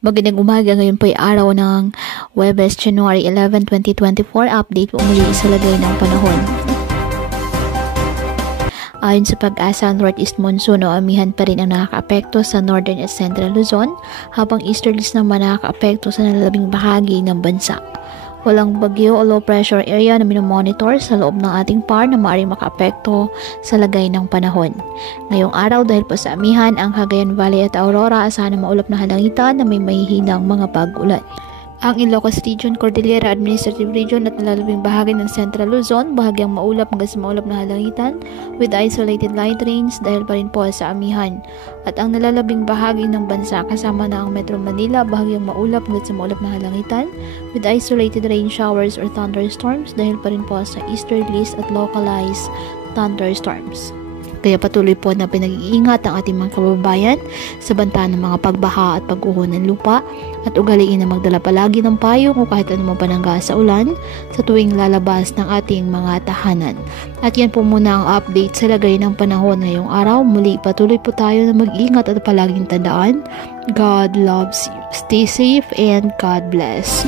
Magandang umaga, ngayon po ay araw ng Huwebes, January 11, 2024. Update po muli sa lagay ng panahon. Ayon sa pag-asa, northeast monsoon o amihan pa rin ang nakakaapekto sa northern at central Luzon, habang easterlies naman nakakaapekto sa nalalabing bahagi ng bansa. Walang bagyo o low pressure area na minomonitor sa loob ng ating PAR na maaaring makaapekto sa lagay ng panahon. Ngayong araw, dahil po sa amihan, ang Cagayan Valley at Aurora asahan na maulap na halangitan na may mahihinang mga pag-ulan. Ang Ilocos Region, Cordillera Administrative Region at nalalabing bahagi ng Central Luzon, bahagyang maulap hanggang sa maulap na halangitan with isolated light rains dahil pa rin po sa amihan. At ang nalalabing bahagi ng bansa kasama na ang Metro Manila, bahagyang maulap hanggang sa maulap na halangitan with isolated rain showers or thunderstorms dahil pa rin po sa easterlies at localized thunderstorms. Kaya patuloy po na pinag-iingat ang ating mga kababayan sa banta ng mga pagbaha at pag-uho ng lupa at ugaliin na magdala palagi ng payong o kahit anumang panangga sa ulan sa tuwing lalabas ng ating mga tahanan. At yan po muna ang update sa lagay ng panahon ngayong araw. Muli patuloy po tayo na mag-ingat at palaging tandaan, God loves you. Stay safe and God bless.